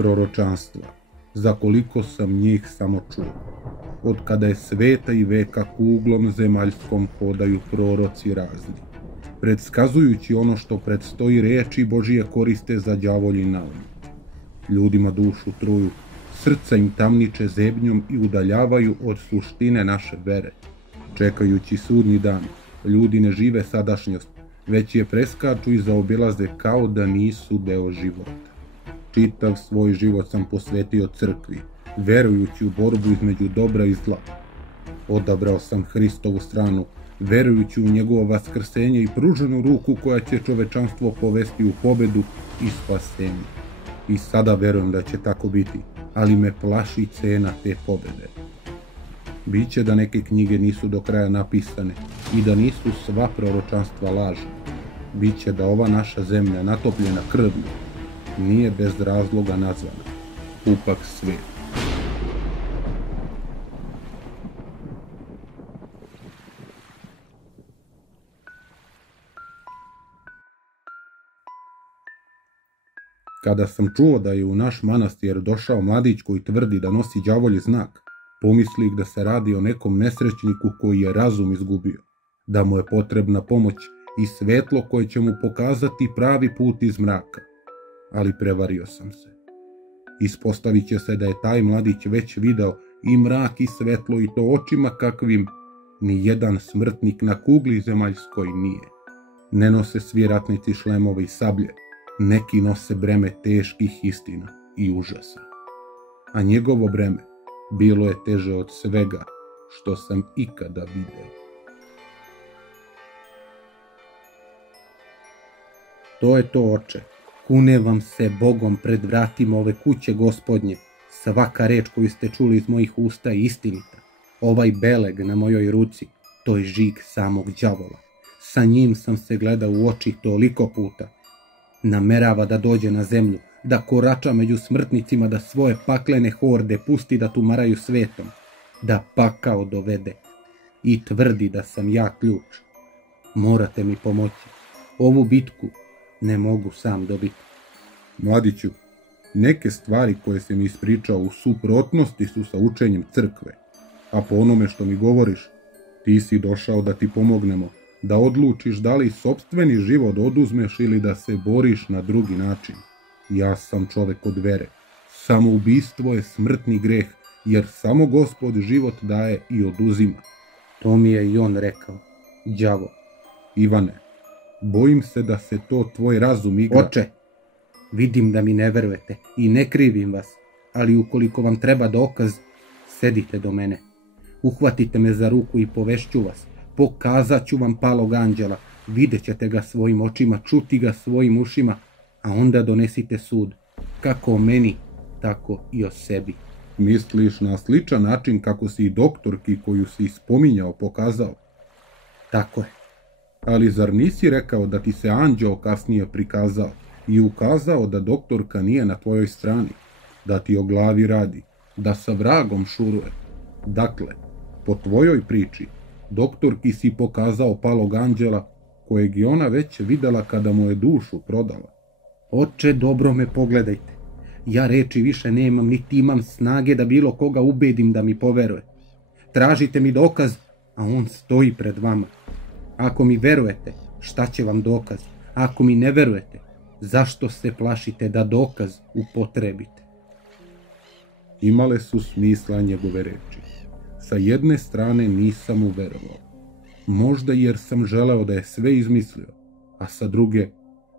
Proročanstva, za koliko sam njih samo čuo. Od kada je sveta i veka kuglom zemaljskom hodaju proroci razni, predskazujući ono što predstoji, reči Božije koriste za đavolji naum. Ljudima dušu truju, srca im tamniče zebnjom i udaljavaju od suštine naše vere. Čekajući sudnji dan, ljudi ne žive sadašnjost, već je preskaču i zaobilaze kao da nisu deo života. Čitav svoj život sam posvetio crkvi, verujući u borbu između dobra i zla. Odabrao sam Hristovu stranu, verujući u njegovo vaskrsenje i pruženu ruku koja će čovečanstvo povesti u pobedu i spasenje. I sada verujem da će tako biti, ali me plaši cena te pobede. Biće da neke knjige nisu do kraja napisane i da nisu sva proročanstva lažna. Biće da ova naša zemlja, natopljena krvlju, nije bez razloga nazvana pupak svet. Kada sam čuo da je u naš manastir došao mladić koji tvrdi da nosi đavolji znak, pomislih da se radi o nekom nesrećniku koji je razum izgubio, da mu je potrebna pomoć i svetlo koje će mu pokazati pravi put iz mraka. Ali prevario sam se. Ispostavit će se da je taj mladić već video i mrak i svetlo, i to očima kakvim ni jedan smrtnik na kugli zemaljskoj nije. Ne nose svi ratnici šlemove i sablje, neki nose breme teških istina i užasa. A njegovo breme bilo je teže od svega što sam ikada video. To je to, oče. Kunevam se Bogom pred vratima ove kuće Gospodnje. Svaka reč koju ste čuli iz mojih usta je istinita. Ovaj beleg na mojoj ruci, to je žig samog đavola. Sa njim sam se gledao u oči toliko puta. Namerava da dođe na zemlju, da korača među smrtnicima, da svoje paklene horde pusti da tumaraju svetom, da pakao dovede i tvrdi da sam ja ključ. Morate mi pomoći. Ovu bitku ne mogu sam dobiti. Mladiću, neke stvari koje si mi ispričao u suprotnosti su sa učenjem crkve, a po onome što mi govoriš, ti si došao da ti pomognemo, da odlučiš da li sopstveni život oduzmeš ili da se boriš na drugi način. Ja sam čovek od vere. Samoubistvo je smrtni greh, jer samo Gospod život daje i oduzima. To mi je i on rekao, đavo. Ivane, bojim se da se to tvoj razum igra. Oče, vidim da mi ne verujete i ne krivim vas, ali ukoliko vam treba dokaz, sedite do mene. Uhvatite me za ruku i povešću vas. Pokazat ću vam palog anđela, vidjet ćete ga svojim očima, čuti ga svojim ušima, a onda donesite sud, kako o meni, tako i o sebi. Misliš na sličan način kako si i doktorki koju si spominjao pokazao? Tako je. Ali zar nisi rekao da ti se anđeo kasnije prikazao i ukazao da doktorka nije na tvojoj strani, da ti o glavi radi, da sa vragom šuruje? Dakle, po tvojoj priči, doktorki si pokazao palog anđela, kojeg je ona već videla kada mu je dušu prodala. Oče, dobro me pogledajte. Ja reči više nemam, niti imam snage da bilo koga ubedim da mi poveruje. Tražite mi dokaz, a on stoji pred vama. Ako mi verujete, šta će vam dokaz? Ako mi ne verujete, zašto se plašite da dokaz upotrebite? Imale su smisla njegove reči. Sa jedne strane nisam mu verovao, možda jer sam želeo da je sve izmislio, a sa druge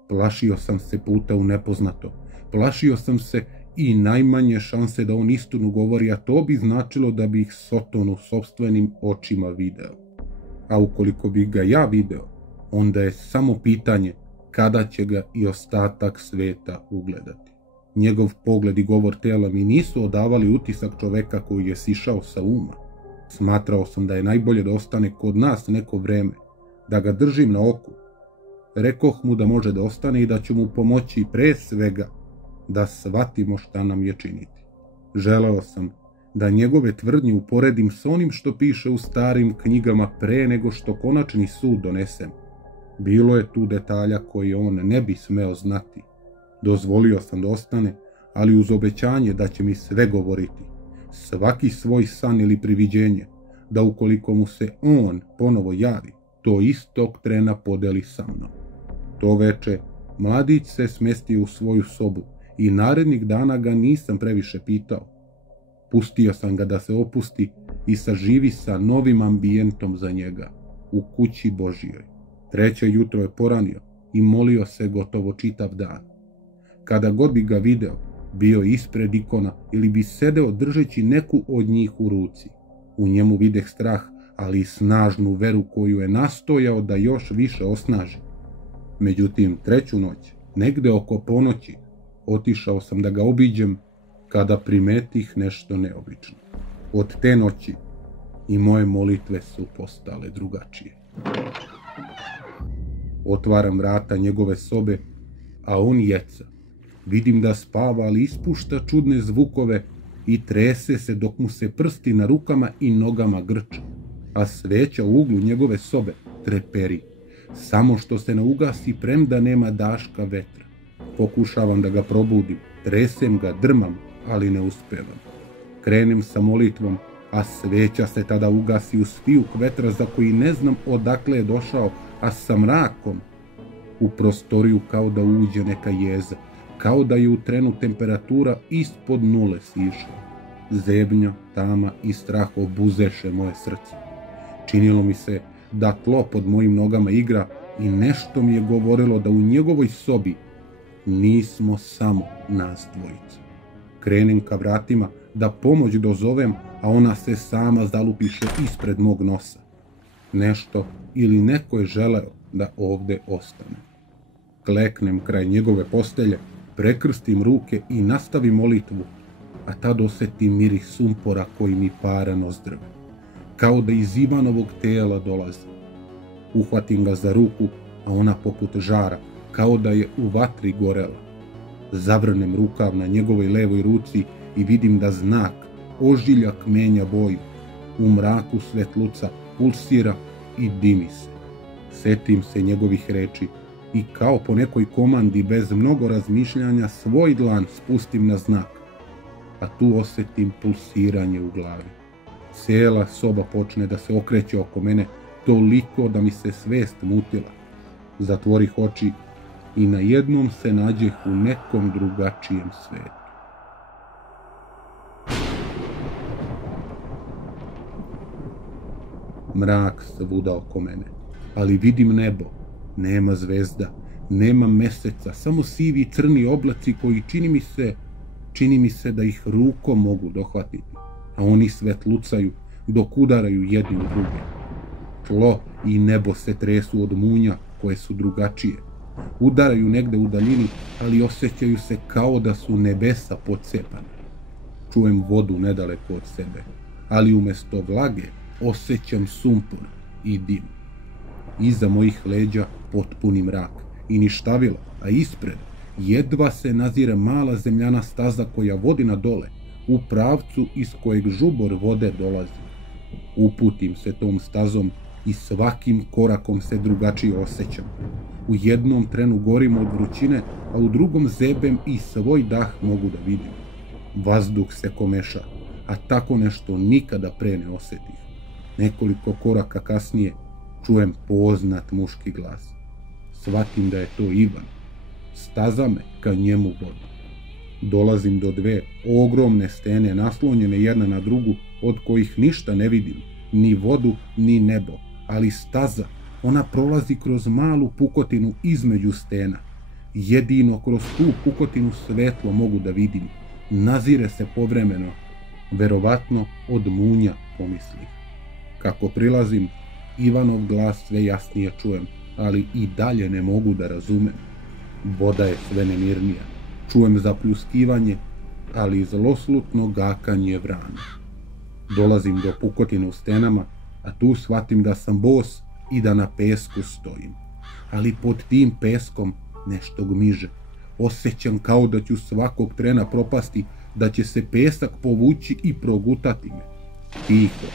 plašio sam se puta u nepoznato, plašio sam se i najmanje šanse da on istinu govori, a to bi značilo da bih Sotonu sopstvenim očima video. A ukoliko bih ga ja video, onda je samo pitanje kada će ga i ostatak sveta ugledati. Njegov pogled i govor tela mi nisu odavali utisak čoveka koji je sišao sa uma. Smatrao sam da je najbolje da ostane kod nas neko vreme, da ga držim na oku. Rekoh mu da može da ostane i da ću mu pomoći pre svega da shvatimo šta nam je činiti. Želeo sam da njegove tvrdnje uporedim s onim što piše u starim knjigama pre nego što konačni sud donesem. Bilo je tu detalja koje on ne bi smeo znati. Dozvolio sam da ostane, ali uz obećanje da će mi sve govoriti, svaki svoj san ili priviđenje, da ukoliko mu se on ponovo javi, to istog trena podeli sa mnom. To veče mladić se smestio u svoju sobu i narednih dana ga nisam previše pitao. Pustio sam ga da se opusti i saživi sa novim ambijentom za njega, u kući Božijoj. Treće jutro je poranio i molio se gotovo čitav dan. Kada god bi ga video, bio ispred ikona ili bi sedeo držeći neku od njih u ruci. U njemu videh strah, ali i snažnu veru koju je nastojao da još više osnaži. Međutim, treću noć, negde oko ponoći, otišao sam da ga obiđem kada primetih nešto neobično. Od te noći i moje molitve su postale drugačije. Otvaram vrata njegove sobe, a on jeca. Vidim da spava, ali ispušta čudne zvukove i trese se dok mu se prsti na rukama i nogama grče, a sveća u uglu njegove sobe treperi, samo što se ne ugasi premda nema daška vetra. Pokušavam da ga probudim, tresem ga, drmam, ali ne uspevam. Krenem sa molitvom, a sveća se tada ugasi uz fijuk vetra za koji ne znam odakle je došao, a sa mrakom u prostoriju kao da uđe neka jeza, kao da je u trenu temperatura ispod nule sišla. Zebnja, tama i strah obuzeše moje srce. Činilo mi se da tlo pod mojim nogama igra i nešto mi je govorilo da u njegovoj sobi nismo samo nas dvojica. Krenem ka vratima da pomoć dozovem, a ona se sama zalupiše ispred mog nosa. Nešto ili neko je želeo da ovde ostane. Kleknem kraj njegove postelje, prekrstim ruke i nastavim molitvu, a tad osetim miris sumpora koji mi para nozdrve, kao da iz Ivanovog tela dolazi. Uhvatim ga za ruku, a ona poput žara, kao da je u vatri gorela. Zavrnem rukav na njegovoj levoj ruci i vidim da znak, ožiljak menja boju. U mraku svetluca pulsira i dimi se. Setim se njegovih reči i kao po nekoj komandi bez mnogo razmišljanja svoj dlan spustim na znak, a tu osetim pulsiranje u glavi. Cijela soba počne da se okreće oko mene, toliko da mi se svest mutila. Zatvorih oči i najednom se nađeh u nekom drugačijem svetu. Mrak svuda oko mene, ali vidim nebo. Nema zvezda, nema meseca, samo sivi crni oblaci koji čini mi se da ih rukom mogu dohvatiti, a oni svetlucaju dok udaraju jedni u druge. Tlo i nebo se tresu od munja koje su drugačije. Udaraju negde u daljini, ali osjećaju se kao da su nebesa pocepane. Čujem vodu nedaleko od sebe, ali umjesto vlage osjećam sumpor i dim. Iza mojih leđa potpuni mrak i ništavila, a ispred jedva se nazire mala zemljana staza koja vodi na dole, u pravcu iz kojeg žubor vode dolazi. Uputim se tom stazom i svakim korakom se drugačije osjećam. U jednom trenu gorim od vrućine, a u drugom zebem i svoj dah mogu da vidim. Vazduh se komeša, a tako nešto nikada pre ne osjetih. Nekoliko koraka kasnije čujem poznat muški glas. Shvatim da je to Ivan. Staza me ka njemu vodi. Dolazim do dve ogromne stene naslonjene jedna na drugu, od kojih ništa ne vidim, ni vodu, ni nebo, ali staza, ona prolazi kroz malu pukotinu između stena. Jedino kroz tu pukotinu svetlo mogu da vidim. Nazire se povremeno, verovatno od munja, pomislih. Kako prilazim, Ivanov glas sve jasnije čujem, ali i dalje ne mogu da razumem. Voda je sve nemirnija. Čujem zapljuskivanje, ali i zloslutno gakanje vrana. Dolazim do pukotine u stenama, a tu shvatim da sam bos i da na pesku stojim. Ali pod tim peskom nešto gmiže. Osjećam kao da ću svakog trena propasti, da će se pesak povući i progutati me. Tiho,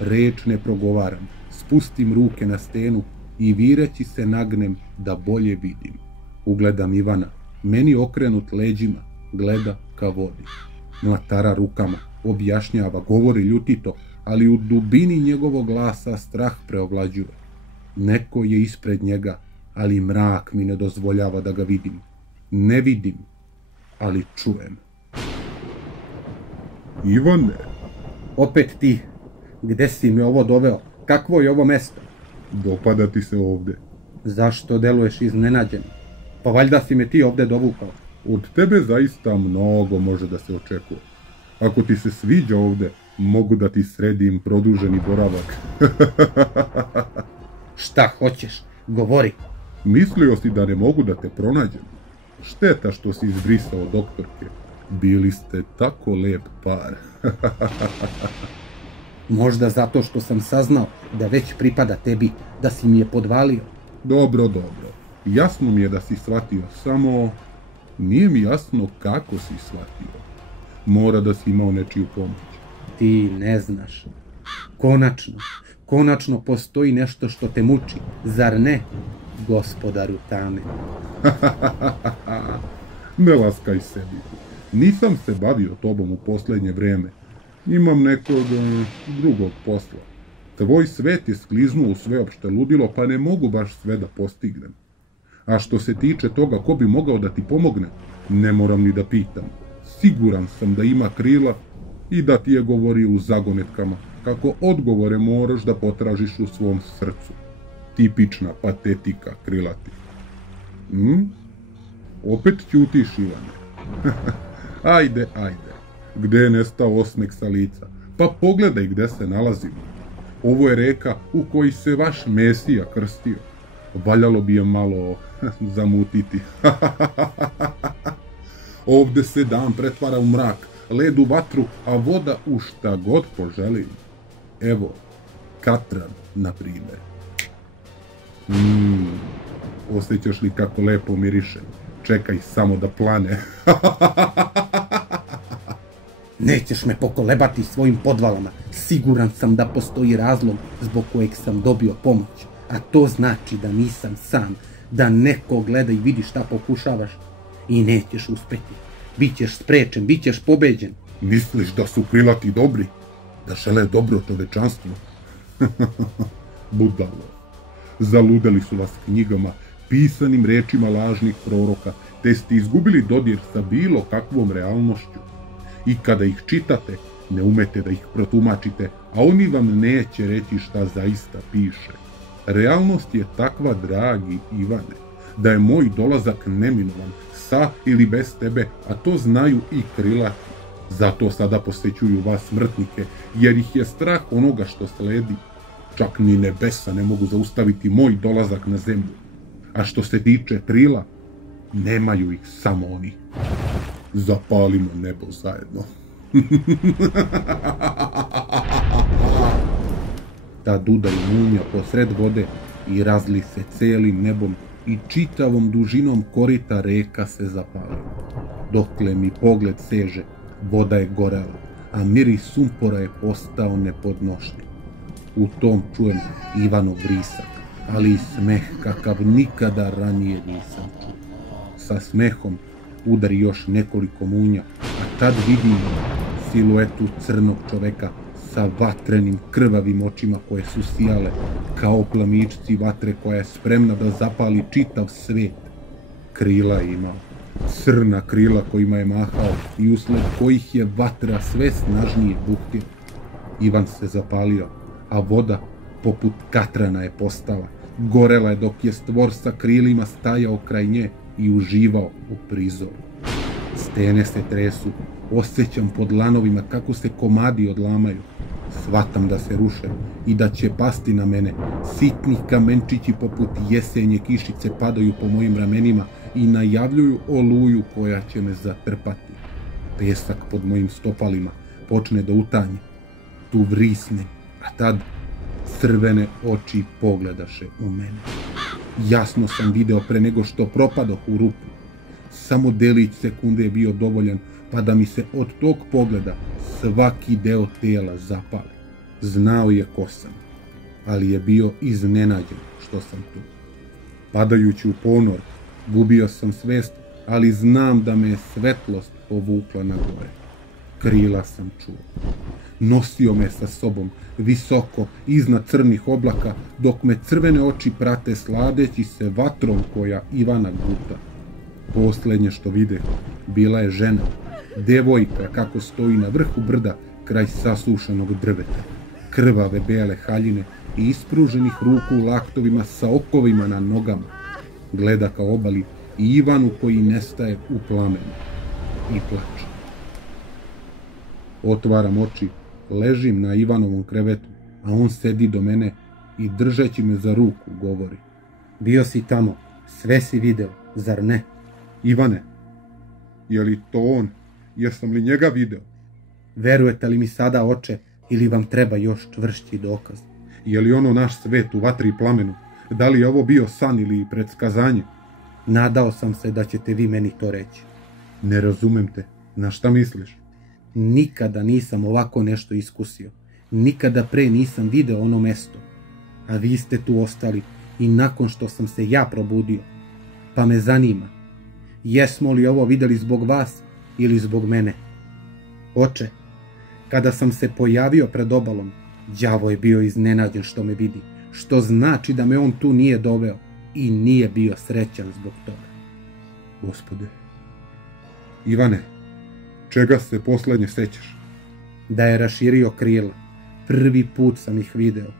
reč ne progovaram, spustim ruke na stenu i vireći se nagnem da bolje vidim. Ugledam Ivana, meni okrenut leđima, gleda ka vodi. Mlatara rukama, objašnjava, govori ljutito, ali u dubini njegovog glasa strah preovlađuje. Neko je ispred njega, ali mrak mi ne dozvoljava da ga vidim. Ne vidim, ali čujem. Ivane! Opet ti. Gde si me ovo doveo? Kakvo je ovo mesto? Dopada ti se ovde. Zašto deluješ iznenađeno? Pa valjda si me ti ovde dovukao. Od tebe zaista mnogo može da se očekuje. Ako ti se sviđa ovde, mogu da ti sredim produženi boravak. Šta hoćeš? Govori. Mislio si da ne mogu da te pronađem. Šteta što si izbrisao doktorke. Bili ste tako lep par. Možda zato što sam saznao da već pripada tebi, da si mi je podvalio. Dobro. Jasno mi je da si shvatio, samo nije mi jasno kako si shvatio. Mora da si imao nečiju pomoć. Ti ne znaš. Konačno postoji nešto što te muči. Zar ne, gospodaru tame? Ne laskaj sebi. Nisam se bavio tobom u poslednje vreme. Imam nekog drugog posla. Tvoj svet je skliznuo u sveopšte ludilo, pa ne mogu baš sve da postignem. A što se tiče toga ko bi mogao da ti pomogne, ne moram ni da pitam. Siguran sam da ima krila i da ti je govorio u zagonetkama, kako odgovore moraš da potražiš u svom srcu. Tipična patetika krilati. Opet ćutiš, Ivane. Ajde. Gde je nestao osmeh sa lica? Pa pogledaj gde se nalazimo. Ovo je reka u kojoj se vaš Mesija krstio. Valjalo bi je malo zamutiti. Ovde se dan pretvara u mrak, led u vatru, a voda u šta god poželim. Evo, katran, na primjer. Osjećaš li kako lepo miriše? Čekaj samo da plane. Nećeš me pokolebati svojim podvalama. Siguran sam da postoji razlog zbog kojeg sam dobio pomoć. A to znači da nisam sam, da neko gleda i vidi šta pokušavaš. I nećeš uspeti. Bićeš sprečen, bićeš pobeđen. Misliš da su krilati dobri? Da žele dobro čovečanstvu? Budalo. Zaludeli su vas knjigama, pisanim rečima lažnih proroka, te ste izgubili dodir sa bilo kakvom realnošću. I kada ih čitate, ne umete da ih protumačite, a oni vam neće reći šta zaista piše. Realnost je takva, dragi Ivane, da je moj dolazak neminovan, sa ili bez tebe, a to znaju i krilati. Zato sada posećuju vas smrtnike, jer ih je strah onoga što sledi. Čak ni nebesa ne mogu zaustaviti moj dolazak na zemlju. A što se tiče krila, nemaju ih samo oni. Zapalimo nebo zajedno. Tad udari munja posred vode i razli se celim nebom i čitavom dužinom korita reka se zapali. Dokle mi pogled seže, voda je gorela, a miris sumpora je postao nepodnošljiv. U tom čujem Ivanov vrisak, ali i smeh kakav nikada ranije nisam čuo. Sa smehom udari još nekoliko munja, a tad vidim siluetu crnog čoveka sa vatrenim krvavim očima koje su sijale kao plamičci vatre koja je spremna da zapali čitav svet. Krila je imao, crna krila kojima je mahao i usled kojih je vatra sve snažnije buhtila. Ivan se zapalio, a voda poput katrana je postala. Gorela je dok je stvor sa krilima stajao kraj nje i uživao u prizoru. Stene se tresu, osjećam pod lanovima kako se komadi odlamaju. Shvatam da se ruše i da će pasti na mene. Sitni kamenčići poput jesenje kišice padaju po mojim ramenima i najavljuju oluju koja će me zatrpati. Pesak pod mojim stopalima počne da utanje. Tu vrisne, a tad crvene oči pogledaše u mene. Jasno sam video pre nego što propadoh u rupu. Samo delić sekunde je bio dovoljan pa da mi se od tog pogleda svaki deo tela zapali. Znao je ko sam, ali je bio iznenađen što sam tu. Padajući u ponor, gubio sam svest, ali znam da me je svetlost povukla na gore. Krila sam čuo. Nosio me sa sobom, visoko, iznad crnih oblaka, dok me crvene oči prate sladeći se vatrom koja Ivana guta. Posljednje što vide, bila je žena, devojka kako stoji na vrhu brda kraj sasušenog drveta, krvave bele haljine i ispruženih ruku u laktovima sa okovima na nogama. Gleda ka obali i Ivanu koji nestaje u plamenu i plače. Otvaram oči, ležim na Ivanovom krevetu, a on sedi do mene i držeći me za ruku govori. Bio si tamo, sve si video, zar ne? Ivane, je li to on? Jesam li njega video? Verujete li mi sada, oče, ili vam treba još čvršći dokaz? Je li ono naš svet u vatri i plamenu? Da li je ovo bio san ili predskazanje? Nadao sam se da ćete vi meni to reći. Ne razumem te. Na šta misliš? Nikada nisam ovako nešto iskusio. Nikada pre nisam video ono mesto. A vi ste tu ostali i nakon što sam se ja probudio. Pa me zanima, jesmo li ovo vidjeli zbog vas ili zbog mene? Oče, kada sam se pojavio pred obalom, đavo je bio iznenađen što me vidi, što znači da me on tu nije doveo i nije bio srećan zbog toga. Gospode, Ivane, čega se poslednje sećaš? Da je raširio krila, prvi put sam ih video,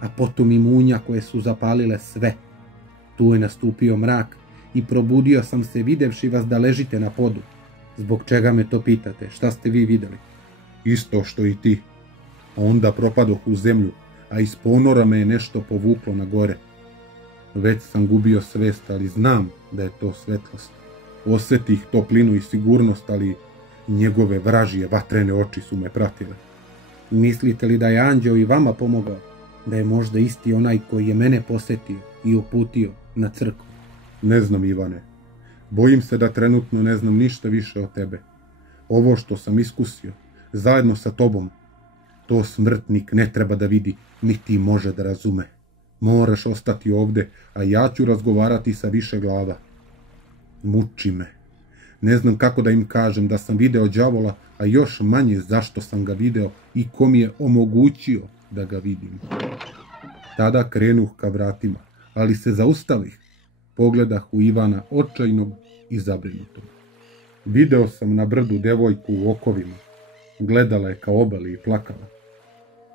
a potom i munja koje su zapalile sve. Tu je nastupio mrak i probudio sam se videvši vas da ležite na podu. Zbog čega me to pitate? Šta ste vi videli? Isto što i ti. A onda propadoh u zemlju, a iz ponora me je nešto povuklo na gore. Već sam gubio svest, ali znam da je to svetlost. Osetih toplinu i sigurnost, ali njegove vražije vatrene oči su me pratile. Mislite li da je anđeo i vama pomogao? Da je možda isti onaj koji je mene posetio i uputio na crkvu? Ne znam, Ivane. Bojim se da trenutno ne znam ništa više o tebe. Ovo što sam iskusio, zajedno sa tobom, to smrtnik ne treba da vidi, niti može da razume. Moraš ostati ovde, a ja ću razgovarati sa više glava. Muči me. Ne znam kako da im kažem da sam video đavola, a još manje zašto sam ga video i ko mi je omogućio da ga vidim. Tada krenuh ka vratima, ali se zaustavih. Pogledah u Ivana očajnog i zabrinutog. Video sam na brdu devojku u okovima. Gledala je ka obali i plakala.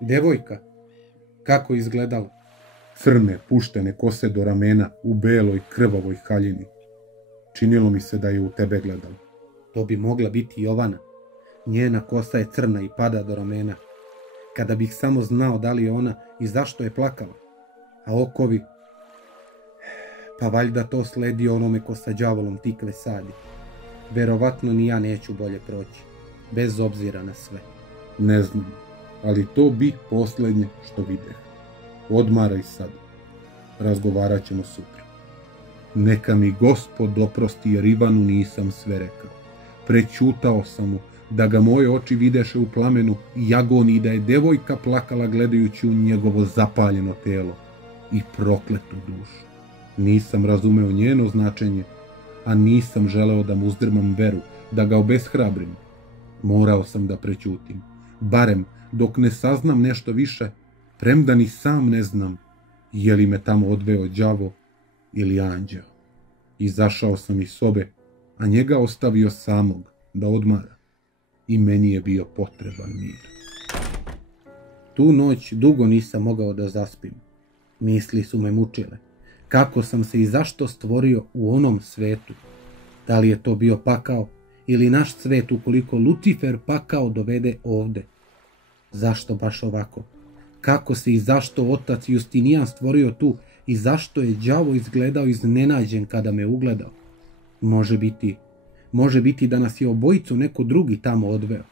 Devojka? Kako izgledala? Crne, puštene kose do ramena u beloj krvavoj haljini. Činilo mi se da je u tebe gledala. To bi mogla biti Jovana. Njena kosa je crna i pada do ramena. Kada bih samo znao da li je ona i zašto je plakala. A okovi? Pa valjda to sledi onome ko sa đavolom tikve sadi. Verovatno ni ja neću bolje proći, bez obzira na sve. Ne znam, ali to bi posljednje što videh. Odmaraj sad. Razgovarat ćemo sutra. Neka mi Gospod oprosti jer Ivanu nisam sve rekao. Prećutao sam mu da ga moje oči videše u plamenu i agoniji, da je devojka plakala gledajući u njegovo zapaljeno telo i prokletu dušu. Nisam razumeo njeno značenje, a nisam želeo da mu uzdrmam veru, da ga obeshrabrim. Morao sam da prećutim, barem dok ne saznam nešto više, premda ni sam ne znam je li me tamo odveo đavo ili anđeo. Izašao sam iz sobe, a njega ostavio samog da odmara. I meni je bio potreban mir. Tu noć dugo nisam mogao da zaspim. Misli su me mučile. Kako sam se i zašto stvorio u onom svetu? Da li je to bio pakao ili naš svet ukoliko Lucifer pakao dovede ovde? Zašto baš ovako? Kako se i zašto otac Justinijan stvorio tu i zašto je đavo izgledao iznenađen kada me ugledao? Može biti da nas je obojicu neko drugi tamo odveo.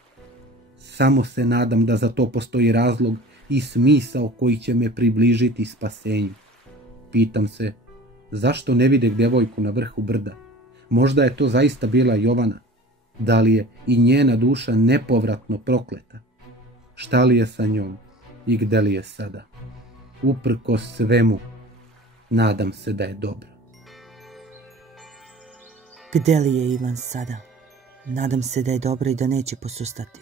Samo se nadam da za to postoji razlog i smisao koji će me približiti spasenju. Pitam se, zašto ne videh devojku na vrhu brda? Možda je to zaista bila Jovana. Da li je i njena duša nepovratno prokleta? Šta li je sa njom i gde li je sada? Uprkos svemu, nadam se da je dobro. Gde li je Ivan sada? Nadam se da je dobro i da neće posustati.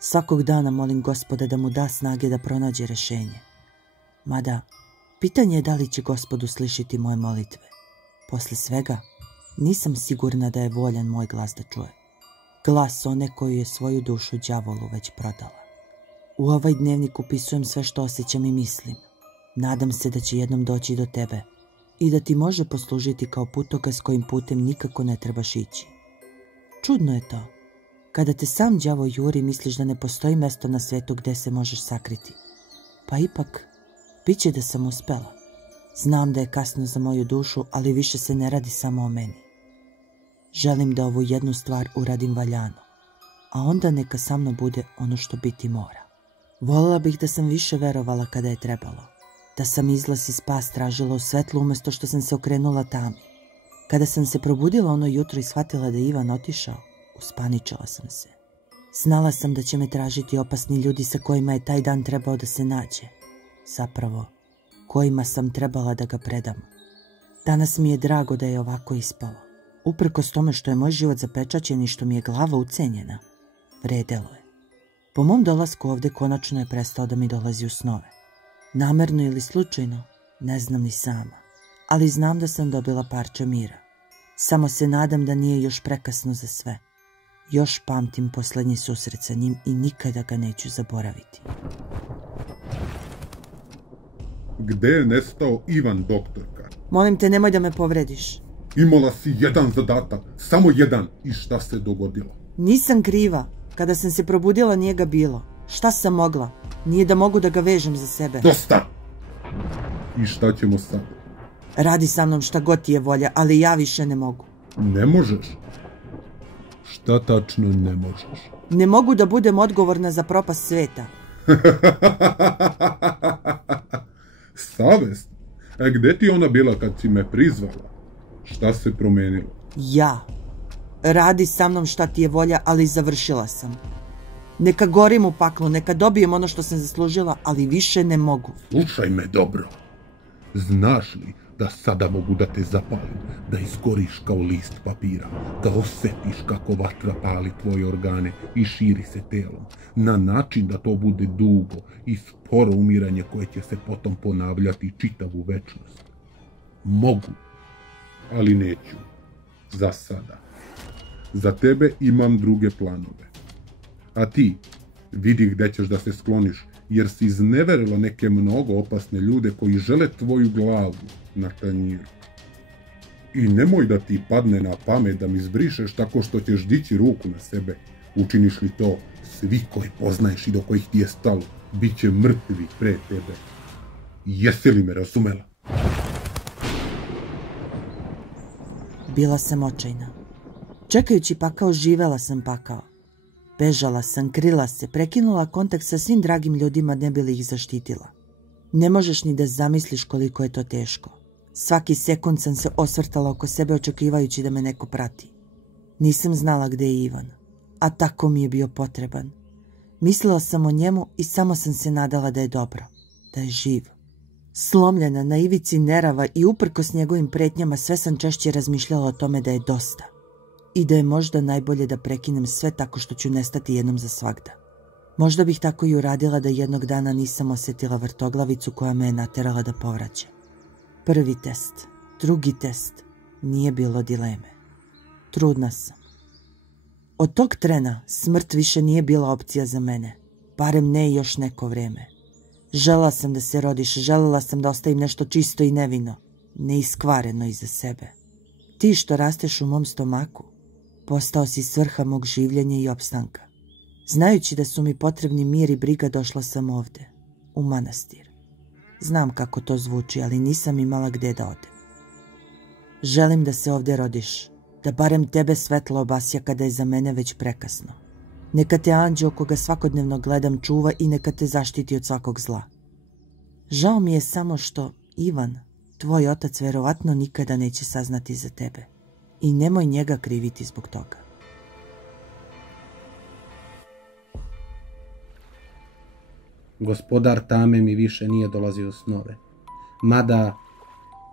Svakog dana molim Gospoda da mu da snage da pronađe rješenje. Mada, pitanje je da li će Gospod uslišiti moje molitve. Posle svega, nisam sigurna da je voljan moj glas da čuje. Glas one koju je svoju dušu đavolu već prodala. U ovaj dnevnik upisujem sve što osjećam i mislim. Nadam se da će jednom doći do tebe i da ti može poslužiti kao putokaz kojim putem nikako ne trebaš ići. Čudno je to. Kada te sam đavo juri, misliš da ne postoji mesto na svetu gde se možeš sakriti. Pa ipak, bit će da sam uspela. Znam da je kasno za moju dušu, ali više se ne radi samo o meni. Želim da ovu jednu stvar uradim valjano, a onda neka sa mnom bude ono što biti mora. Voljela bih da sam više verovala kada je trebalo, da sam izlaz i spas tražila u svetlu umjesto što sam se okrenula tami. Kada sam se probudila ono jutro i shvatila da je Ivan otišao, uspaničila sam se. Znala sam da će me tražiti opasni ljudi sa kojima je taj dan trebao da se nađe. Zapravo, kojima sam trebala da ga predam. Danas mi je drago da je ovako ispalo. Uprkos tome što je moj život zapečaćen i što mi je glava ucenjena, vredelo je. Po mom dolasku ovde konačno je prestao da mi dolazi u snove. Namerno ili slučajno, ne znam ni sama, ali znam da sam dobila parče mira. Samo se nadam da nije još prekasno za sve. Još pamtim poslednji susret sa njim i nikada ga neću zaboraviti. Gde je nestao Ivan, doktorka? Molim te, nemoj da me povrediš. Imala si jedan zadatak, samo jedan. I šta se dogodilo? Nisam kriva. Kada sam se probudila nije ga bilo. Šta sam mogla? Nije da mogu da ga vežem za sebe. Dosta! I šta ćemo sad? Radi sa mnom šta god ti je volja, ali ja više ne mogu. Ne možeš? Šta tačno ne možeš? Ne mogu da budem odgovorna za propast sveta. Savest? A gde ti ona bila kad si me prizvala? Šta se promenilo? Ja. Radi sa mnom šta ti je volja, ali završila sam. Neka gorim u paklu, neka dobijem ono što sam zaslužila, ali više ne mogu. Slušaj me dobro. Znaš li da sada mogu da te zapalim, da izgoriš kao list papira, da osetiš kako vatra pali tvoje organe i širi se telom, na način da to bude dugo i sporo umiranje koje će se potom ponavljati čitavu večnost. Mogu, ali neću. Za sada. Za tebe imam druge planove. A ti, vidi gde ćeš da se skloniš, jer si izneverila neke mnogo opasne ljude koji žele tvoju glavu na tanjiru. I nemoj da ti padne na pamet da mi zbrišeš tako što ćeš dići ruku na sebe. Učiniš li to, svi koji poznaješ i do kojih ti je stalo, bit će mrtvi pre tebe. Jesi li me razumela? Bila sam očajna. Čekajući pakao, živela sam pakao. Bežala sam, krila se, prekinula kontakt sa svim dragim ljudima ne bi li ih zaštitila. Ne možeš ni da zamisliš koliko je to teško. Svaki sekund sam se osvrtala oko sebe očekivajući da me neko prati. Nisam znala gde je Ivan, a tako mi je bio potreban. Mislila sam o njemu i samo sam se nadala da je dobro, da je živ. Slomljena, na ivici nerava i uprkos njegovim pretnjama sve sam češće razmišljala o tome da je dosta. I da je možda najbolje da prekinem sve tako što ću nestati jednom za svagda. Možda bih tako i uradila da jednog dana nisam osjetila vrtoglavicu koja me je naterala da povraćam. Prvi test, drugi test, nije bilo dileme. Trudna sam. Od tog trena smrt više nije bila opcija za mene, barem ne i još neko vreme. Želela sam da se rodiš, želela sam da ostavim nešto čisto i nevino, neiskvareno iza sebe. Ti što rasteš u mom stomaku, postao si svrha mog življenja i opstanka. Znajući da su mi potrebni mir i briga, došla sam ovde, u manastir. Znam kako to zvuči, ali nisam imala gde da odem. Želim da se ovde rodiš, da barem tebe svetlo obasja kada je za mene već prekasno. Neka te anđeo koga svakodnevno gledam čuva i neka te zaštiti od svakog zla. Žao mi je samo što Ivan, tvoj otac, verovatno nikada neće saznati za tebe. I nemoj njega kriviti zbog toga. Gospodar tame mi više nije dolazio u snove. Mada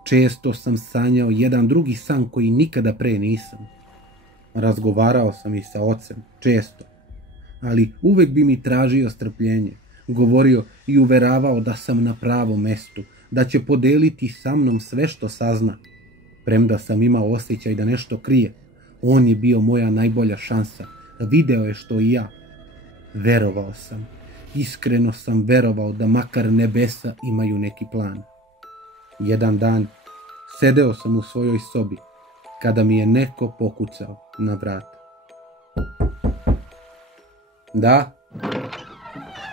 često sam sanjao jedan drugi san koji nikada pre nisam. Razgovarao sam i sa ocem, često, ali uvek bi mi tražio strpljenje, govorio i uveravao da sam na pravom mestu, da će podeliti sa mnom sve što sazna. Premda sam imao osjećaj da nešto krije, on je bio moja najbolja šansa, video je što i ja. Verovao sam, iskreno sam verovao da makar nebesa imaju neki plan. Jedan dan sedeo sam u svojoj sobi, kada mi je neko pokucao na vrat. Da?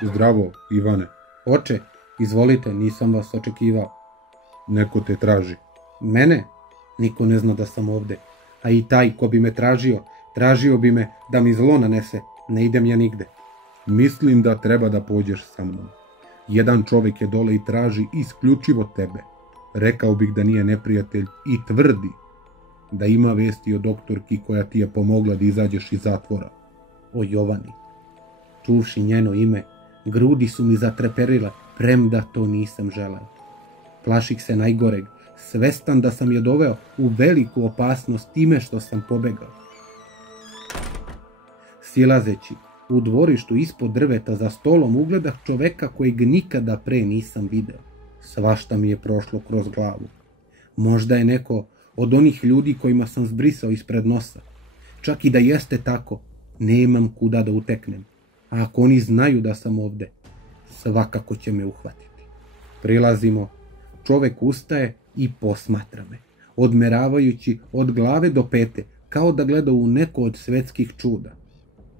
Zdravo, Ivane. Oče, izvolite, nisam vas očekivao. Neko te traži. Mene? Niko ne zna da sam ovde. A i taj ko bi me tražio bi me da mi zlo nanese. Ne idem ja nigde. Mislim da treba da pođeš sa mnom. Jedan čovjek je dole i traži isključivo tebe. Rekao bih da nije neprijatelj i tvrdi da ima vesti o doktorki koja ti je pomogla da izađeš iz zatvora. O Jovani. Čuvši njeno ime, grudi su mi zatreperile, premda to nisam želeo. Plaših se najgoreg, svestan da sam je doveo u veliku opasnost time što sam pobegao. Silazeći u dvorištu ispod drveta za stolom ugledah čoveka kojeg nikada pre nisam video. Svašta mi je prošlo kroz glavu. Možda je neko od onih ljudi kojima sam zbrisao ispred nosa. Čak i da jeste tako, nemam kuda da uteknem. A ako oni znaju da sam ovde, svakako će me uhvatiti. Prilazimo, čovek ustaje i posmatra me, odmeravajući od glave do pete, kao da gleda u neko od svetskih čuda.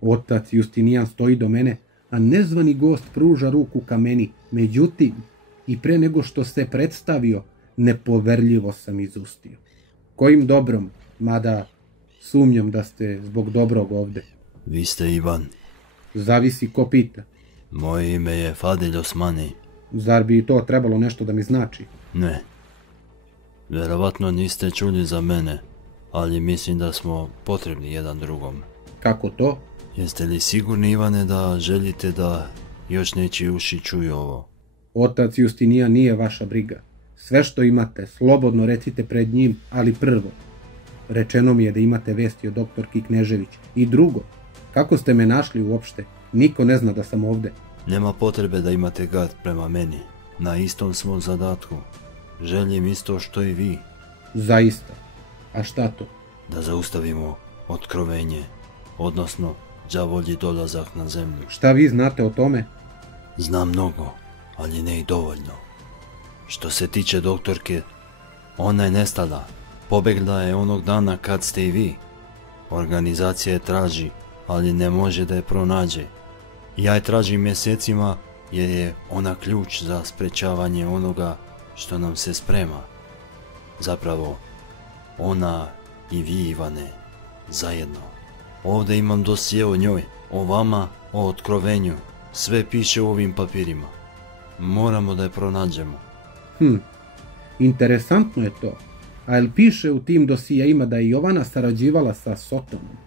Otac Justinijan stoji do mene, a nezvani gost pruža ruku ka meni. Međutim, i pre nego što se predstavio, nepoverljivo sam izustio. Kojim dobrom, mada sumnjam da ste zbog dobrog ovde. Vi ste Ivan. Zavisi ko pita. Moje ime je Fadil Osmani. Zar bi to trebalo nešto da mi znači? Ne. Verovatno niste čuli za mene, ali mislim da smo potrebni jedan drugom. Kako to? Jeste li sigurni, Ivane, da želite da još nečiji uši čuju ovo? Otac Justinijan nije vaša briga. Sve što imate, slobodno recite pred njim, ali prvo. Rečeno mi je da imate vesti o doktorki Knežević. I drugo, kako ste me našli uopšte? Niko ne zna da sam ovde. Nema potrebe da imate gard prema meni. Na istom smo zadatku. Želim isto što i vi. Zaista. A šta to? Da zaustavimo otkrovenje, odnosno đavolji dolazak na zemlju. Šta vi znate o tome? Znam mnogo, ali ne i dovoljno. Što se tiče doktorke, ona je nestala. Pobegla je onog dana kad ste i vi. Organizacija je traži, ali ne može da je pronađe. Ja je tražim mjesecima jer je ona ključ za sprečavanje onoga što nam se sprema. Zapravo, ona i vi, Ivane, zajedno. Ovdje imam dosije o njoj, o vama, o otkrovenju. Sve piše u ovim papirima. Moramo da je pronađemo. Interesantno je to. A jel piše u tim dosijejima da je Jovana sarađivala sa Sotomom?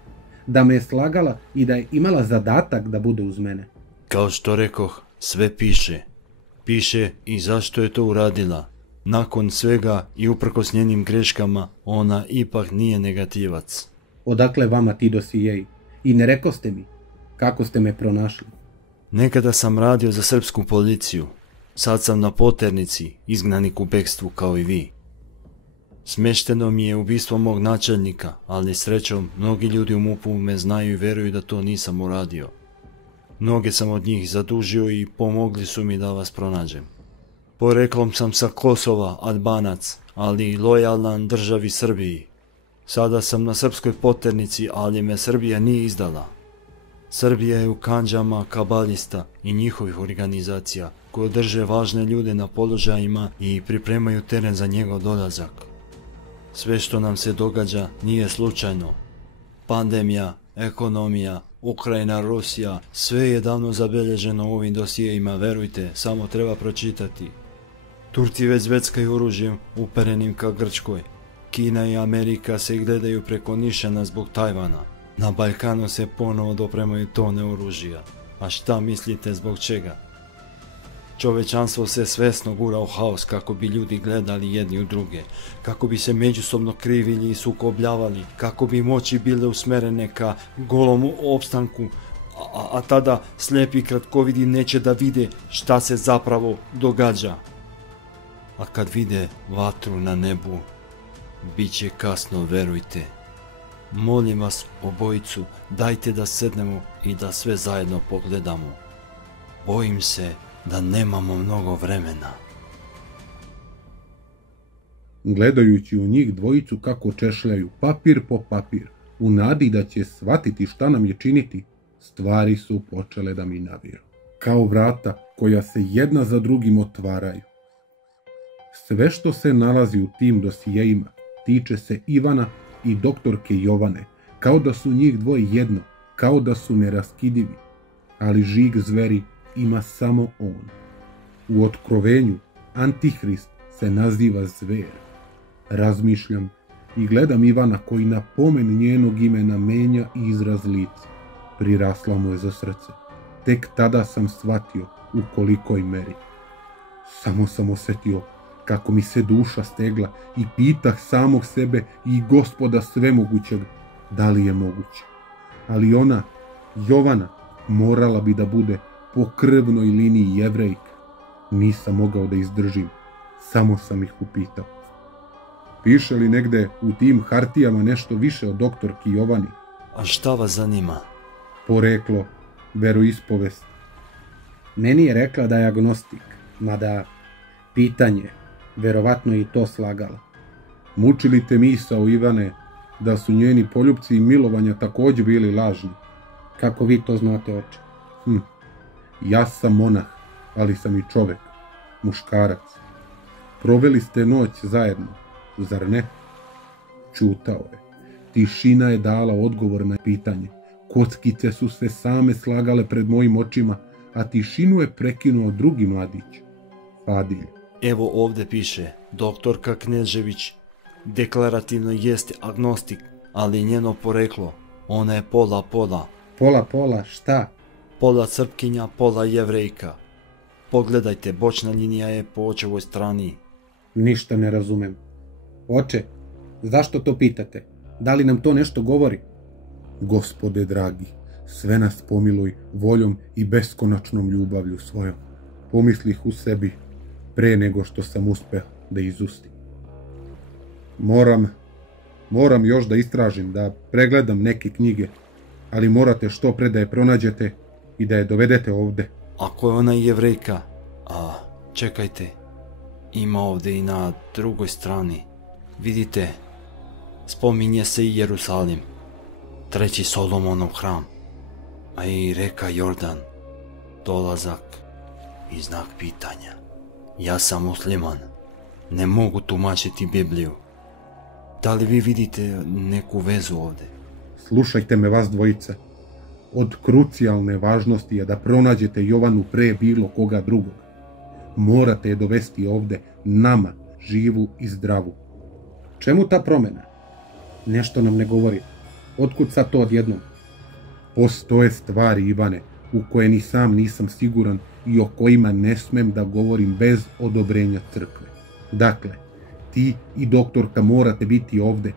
Da me je slagala i da je imala zadatak da bude uz mene? Kao što rekoh, sve piše. Piše i zašto je to uradila. Nakon svega i uprkos njenim greškama, ona ipak nije negativac. Odakle vama ti dosijeji? I ne rekoste mi kako ste me pronašli? Nekada sam radio za srpsku policiju. Sad sam na poternici, izgnanik u bekstvu kao i vi. Smešteno mi je ubistvo mog načelnika, ali srećom mnogi ljudi u MUP-u me znaju i veruju da to nisam uradio. Mnoge sam od njih zadužio i pomogli su mi da vas pronađem. Poreklom sam sa Kosova, Albanac, ali lojalan državi Srbiji. Sada sam na srpskoj poternici, ali me Srbija nije izdala. Srbija je u kandžama kabalista i njihovih organizacija koje drže važne ljude na položajima i pripremaju teren za njegov dolazak. Sve što nam se događa nije slučajno. Pandemija, ekonomija, Ukrajina, Rusija, sve je davno zabeleženo u ovim dosijejima, verujte, samo treba pročitati. Turci već zveckaju oružjem uperenim ka Grčkoj. Kina i Amerika se gledaju preko nišana zbog Tajvana. Na Balkanu se ponovo dopremaju tone oružja. A šta mislite zbog čega? Čovečanstvo se svesno gura u haos kako bi ljudi gledali jedni u druge, kako bi se međusobno krivili i sukobljavali, kako bi moći bile usmerene ka golom opstanku, a tada slijepi kratkovidi neće da vide šta se zapravo događa. A kad vide vatru na nebu, bit će kasno, verujte. Molim vas obojicu, dajte da sednemo i da sve zajedno pogledamo. Bojim se da nemamo mnogo vremena. Gledajući u njih dvojicu kako češljaju papir po papir, u nadi da će shvatiti šta nam je činiti, stvari su počele da mi naviru. Kao vrata koja se jedna za drugim otvaraju. Sve što se nalazi u tim dosijejima tiče se Ivana i doktorke Jovane, kao da su njih dvoje jedno, kao da su neraskidivi, ali žig zveri ima samo on. U Otkrovenju Antihrist se naziva zver. Razmišljam i gledam Ivana koji na pomen njenog imena menja izraz lica. Prirasla mu je za srce. Tek tada sam shvatio u kolikoj meri. Samo sam osjetio kako mi se duša stegla i pitah samog sebe i Gospoda svemogućeg da li je moguće. Ali ona, Jovana, morala bi da bude po krvnoj liniji Jevrejka. Nisam mogao da izdržim, samo sam ih upitao. Piše li negde u tim hartijama nešto više o doktorki Jovani? A šta vas zanima? Poreklo, veroispovest. Meni je rekla da je agnostik, mada pitanje, verovatno i to slagala. Muči li te misao, Ivane, da su njeni poljupci i milovanja također bili lažni? Kako vi to znate, oče? Ja sam monah, ali sam i čovek, muškarac. Proveli ste noć zajedno, zar ne? Čutao je. Tišina je dala odgovor na pitanje. Kockice su se same slagale pred mojim očima, a tišinu je prekinuo drugi mladić, Fadilj. Evo ovdje piše, doktorka Knežević deklarativno jeste agnostik, ali njeno poreklo, ona je pola. Pola, šta? Pola Srpkinja, pola Jevrejka. Pogledajte, bočna linija je po očevoj strani. Ništa ne razumem. Oče, zašto to pitate? Da li nam to nešto govori? Gospode dragi, sve nas pomiluj voljom i beskonačnom ljubavlju svojom. Pomislih u sebi pre nego što sam uspeo da izustim. Moram još da istražim, da pregledam neke knjige, ali morate što pre da je pronađete i da je dovedete ovde. Ako je ona Jevrejka, čekajte, ima ovdje i na drugoj strani. Vidite, spominje se i Jerusalim, 3. Solomonov hram, a i reka Jordan, dolazak i znak pitanja. Ja sam musliman, ne mogu tumačiti Bibliju. Da li vi vidite neku vezu ovdje? Slušajte me vas dvojice. Od krucijalne važnosti je da pronađete Jovanu pre bilo koga drugog. Morate je dovesti ovde, nama, živu i zdravu. Čemu ta promjena? Nešto nam ne govori. Otkud sad to odjednom? Postoje stvari, Ivane, u koje ni sam nisam siguran i o kojima ne smem da govorim bez odobrenja crkve. Dakle, ti i doktorka morate biti ovde,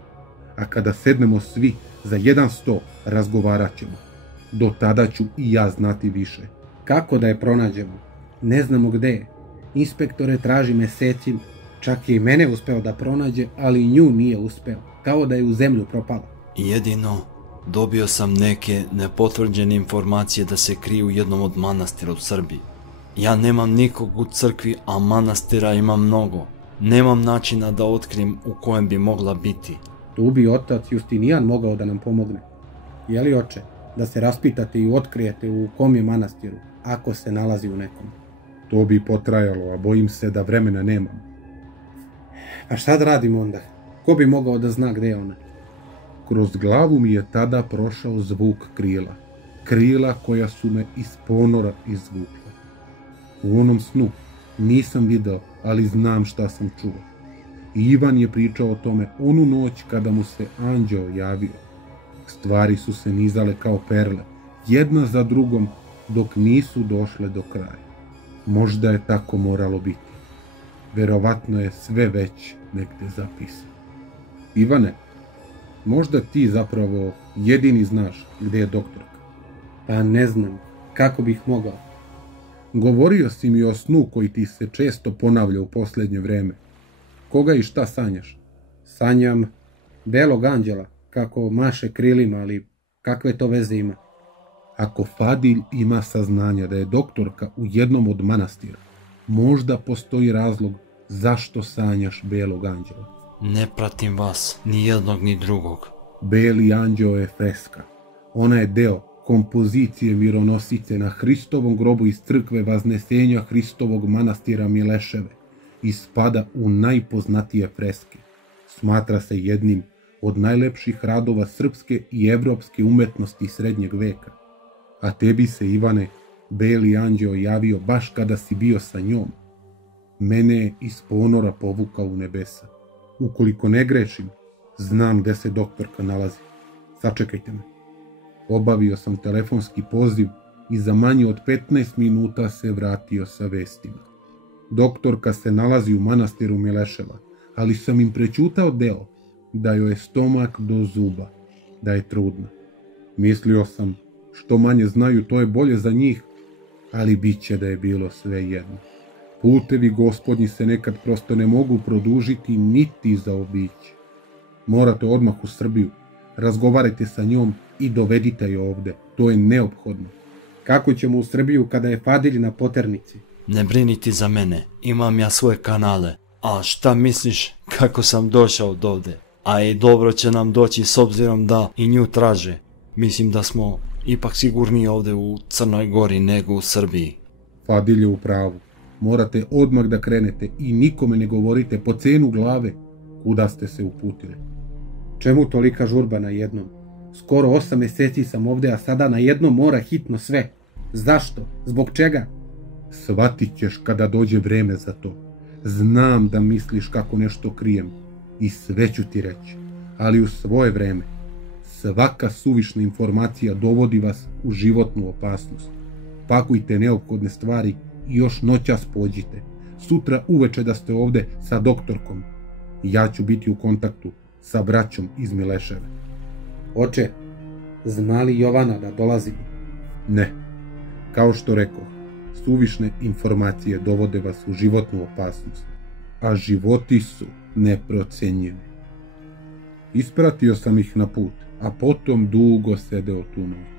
a kada sednemo svi za jedan sto, razgovarat ćemo. Do tada ću i ja znati više. Kako da je pronađemo? Ne znamo gde je. Inspektore traži mesecima, čak je i mene uspeo da pronađe, ali i nju nije uspeo, kao da je u zemlju propala. Jedino, dobio sam neke nepotvrđene informacije da se kriju u jednom od manastira u Srbiji. Ja nemam nikog u crkvi, a manastira imam mnogo. Nemam načina da otkrim u kojem bi mogla biti. Tu bi otac Justinijan mogao da nam pomogne. Je li, oče, da se raspitate i otkrijete u kom je manastiru, ako se nalazi u nekom? To bi potrajalo, a bojim se da vremena nemam. Pa šta da radimo onda? Ko bi mogao da zna gde je ona? Kroz glavu mi je tada prošao zvuk krila. Krila koja su me iz ponora izvukla. U onom snu nisam video, ali znam šta sam čuo. I Ivan je pričao o tome onu noć kada mu se anđeo javio. Stvari su se nizale kao perle, jedna za drugom, dok nisu došle do kraja. Možda je tako moralo biti. Verovatno je sve već negde zapisano. Ivane, možda ti zapravo jedini znaš gdje je doktorka. Pa ne znam, kako bih mogao. Govorio si mi o snu koji ti se često ponavlja u posljednje vreme. Koga i šta sanjaš? Sanjam belog anđela, kako maše krilima, ali kakve to veze ima? Ako Fadil ima saznanja da je doktorka u jednom od manastira, možda postoji razlog zašto sanjaš belog anđela. Ne pratim vas, ni jednog ni drugog. Beli anđeo je freska. Ona je deo kompozicije mironosice na Hristovom grobu iz crkve Vaznesenja Hristovog manastira Mileševe i spada u najpoznatije freske. Smatra se jednim od najlepših radova srpske i evropske umetnosti srednjeg veka. A tebi se, Ivane, beli anđeo javio baš kada si bio sa njom. Mene je iz ponora povukao u nebesa. Ukoliko ne grešim, znam gde se doktorka nalazi. Sačekajte me. Obavio sam telefonski poziv i za manje od 15 minuta se vratio sa vestima. Doktorka se nalazi u manastiru Mileševa, ali sam im prećutao deo da joj je stomak do zuba, da je trudna. Mislio sam, što manje znaju, to je bolje za njih, ali bit će da je bilo sve jedno. Putevi gospodnji se nekad prosto ne mogu produžiti niti zaobići. Morate odmah u Srbiju, razgovarajte sa njom i dovedite je ovde, to je neophodno. Kako ćemo u Srbiju kada je Fadil na poternici? Ne briniti za mene, imam ja svoje kanale. A šta misliš kako sam došao dovde? A i dobro će nam doći s obzirom da i nju traže. Mislim da smo ipak sigurniji ovde u Crnoj Gori nego u Srbiji. Fadil je u pravu. Morate odmah da krenete i nikome ne govorite po cenu glave kuda ste se uputili. Čemu tolika žurba na jednom? Skoro 8 meseci sam ovde, a sada na jednom mora hitno sve. Zašto? Zbog čega? Shvatit ćeš kada dođe vreme za to. Znam da misliš kako nešto krijem i sve ću ti reći, ali u svoje vreme. Svaka suvišna informacija dovodi vas u životnu opasnost. Pakujte neophodne stvari i još noćas pođite. Sutra uveče da ste ovde sa doktorkom. Ja ću biti u kontaktu sa braćom iz Mileševe. Oče, zna li Jovana da dolazimo? Ne. Kao što rekoh, suvišne informacije dovode vas u životnu opasnost, a životi su neprocenjivi. Ispratio sam ih na put, a potom dugo sedeo tu noć.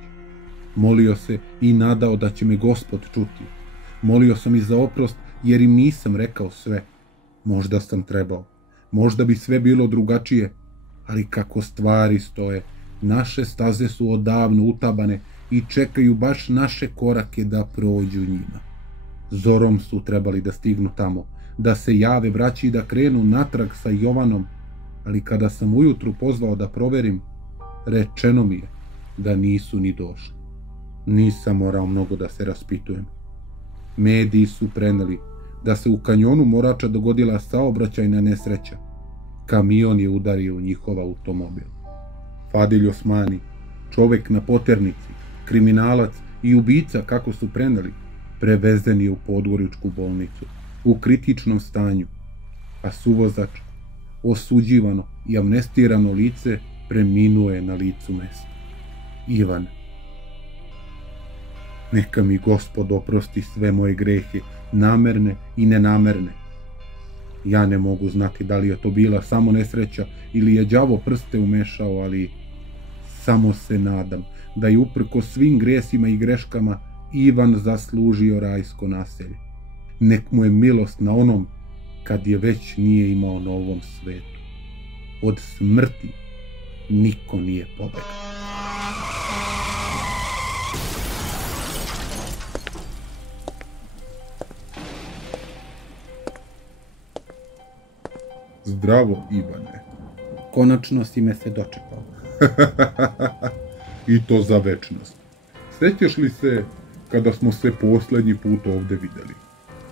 Molio se i nadao da će me Gospod čuti. Molio sam i za oprost jer im nisam rekao sve. Možda sam trebao, možda bi sve bilo drugačije, ali kako stvari stoje, naše staze su odavno utabane i čekaju baš naše korake da prođu njima. Zorom su trebali da stignu tamo, da se jave braći i da krenu natrag sa Jovanom, ali kada sam ujutru pozvao da proverim, rečeno mi je da nisu ni došli. Nisam morao mnogo da se raspitujem. Mediji su preneli da se u kanjonu Morača dogodila saobraćajna nesreća. Kamion je udario u njihov automobil. Fadil Osmani, čovek na poternici, kriminalac i ubica kako su preneli, prevezen je u Podgoričku bolnicu, u kritičnom stanju, a suvozač, osuđivano i amnestirano lice, preminuo je na licu mesta. Ivan. Neka mi Gospod oprosti sve moje grehe, namerne i nenamerne. Ja ne mogu znati da li je to bila samo nesreća ili je đavo prste umešao, ali samo se nadam da je uprko svim gresima i greškama Ivan zaslužio rajsko naselje. Nek mu je milost na onom kad je već nije imao na ovom svetu. Od smrti niko nije pobegao. Zdravo, Ivane. Konačno si me se dočekao. I to za večnost. Sećaš li se kada smo se posljednji put ovde videli?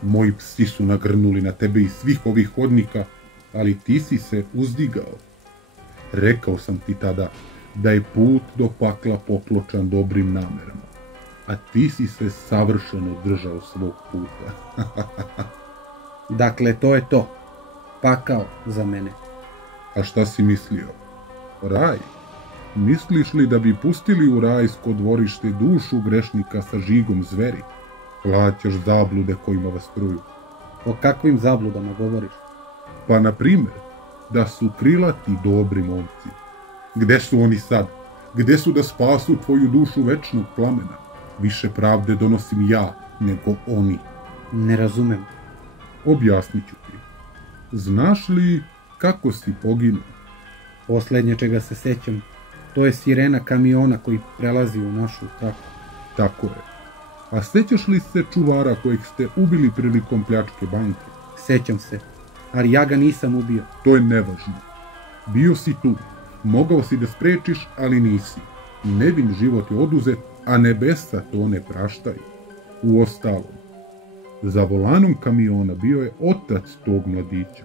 Moji psi su nagrnuli na tebe iz svih ovih hodnika, ali ti si se uzdigao. Rekao sam ti tada da je put do pakla popločan dobrim namerama. a ti si se savršeno držao svog puta. Dakle, to je to. Pakao za mene. A šta si mislio? Raj? Misliš li da bi pustili u rajsko dvorište dušu grešnika sa žigom zveri? Plaćaš zablude kojima vas truju. O kakvim zabludama govoriš? Pa, na primjer, da su krilati dobri momci. Gde su oni sad? Gde su da spasu tvoju dušu večnog plamena? Više pravde donosim ja nego oni. Ne razumem. Objasnit ću ti. Znaš li kako si poginuo? Posljednje čega se sećam, to je sirena kamiona koji prelazi u našu traku. Tako je. A sećaš li se čuvara kojeg ste ubili prilikom pljačke banke? Sećam se, ali ja ga nisam ubio. To je nevažno. Bio si tu. Mogao si da sprečiš, ali nisi. Nevin život je oduzet, a nebesa to ne praštaju. Uostalom, za volanom kamiona bio je otac tog mladića.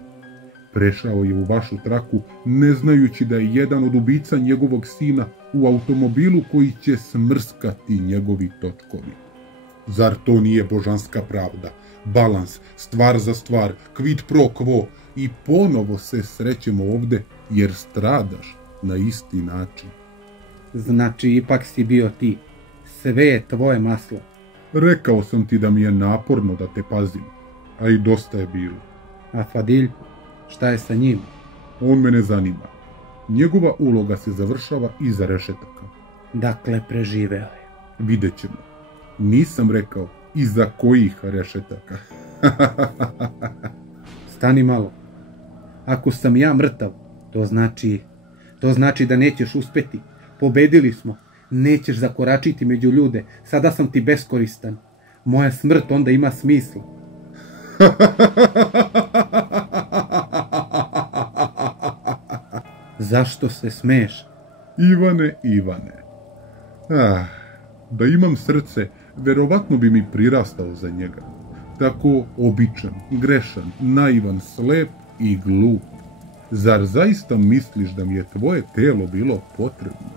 Prešao je u vašu traku, ne znajući da je jedan od ubica njegovog sina u automobilu koji će smrskati njegovi točkovi. Zar to nije božanska pravda? Balans, stvar za stvar, quid pro quo, i ponovo se srećemo ovde jer stradaš na isti način. Znači, ipak si bio ti. Sve je tvoje maslo. Rekao sam ti da mi je naporno da te pazim, a i dosta je bilo. A Fadilj, šta je sa njim? On me ne zanima. Njegova uloga se završava iza rešetaka. Dakle, preživeo je. Vidjet ćemo. Nisam rekao iza kojih rešetaka. Stani malo. Ako sam ja mrtav, to znači da nećeš uspeti. Pobedili smo. Nećeš zakoračiti među ljude. Sada sam ti beskoristan. Moja smrt onda ima smisla. Zašto se smeješ? Ivane. Da imam srce, verovatno bi mi prirastao za njega. Tako običan, grešan, naivan, slep i glup. Zar zaista misliš da mi je tvoje telo bilo potrebno?